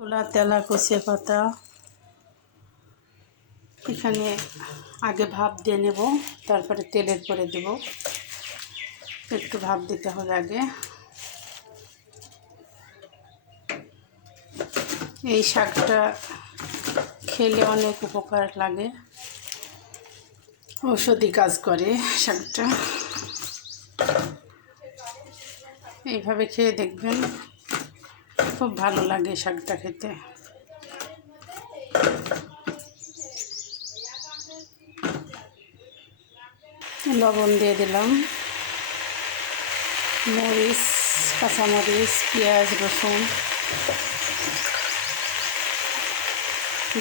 ছোলা তেলা কচি পাতা এখানে আগে ভাপ দিয়ে নেব, তারপরে তেলের পরে দেব। একটু ভাপ দিতে হবে আগে। এই শাকটা খেলে অনেক উপকার লাগে, ঔষধি কাজ করে শাকটা। এইভাবে খেয়ে দেখবেন, খুব ভালো লাগে শাকটা খেতে। লবণ দিয়ে দিলাম, মরিচ, কাঁচামরিচ, পেঁয়াজ, রসুন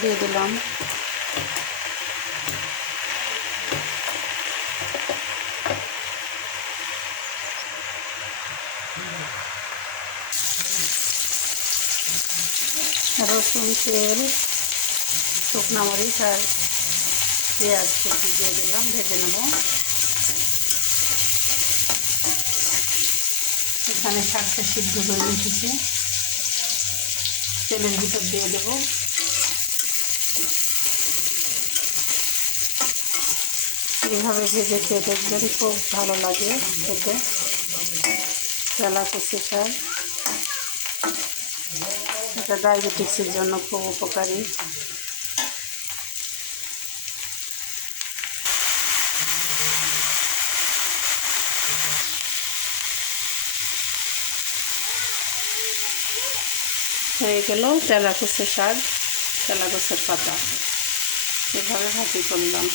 দিয়ে দিলাম। রসুন, তেল, শুকনো মরিচ আর পেঁয়াজ কুচি দিয়ে দিলাম, ভেজে নেব। এখানে শাকটা সিদ্ধ করে রেখেছি, তেলের ভিতর দিয়ে দেব। এইভাবে ভেজে খেয়ে দেখবেন, খুব ভালো লাগে খেতে। তেলা কচি শাক, এটা ডায়াবেটিক্সের জন্য খুব উপকারী। হয়ে গেল তেলা কচি শাক, তেলা কচুর পাতা। এভাবে ভাজি করলাম।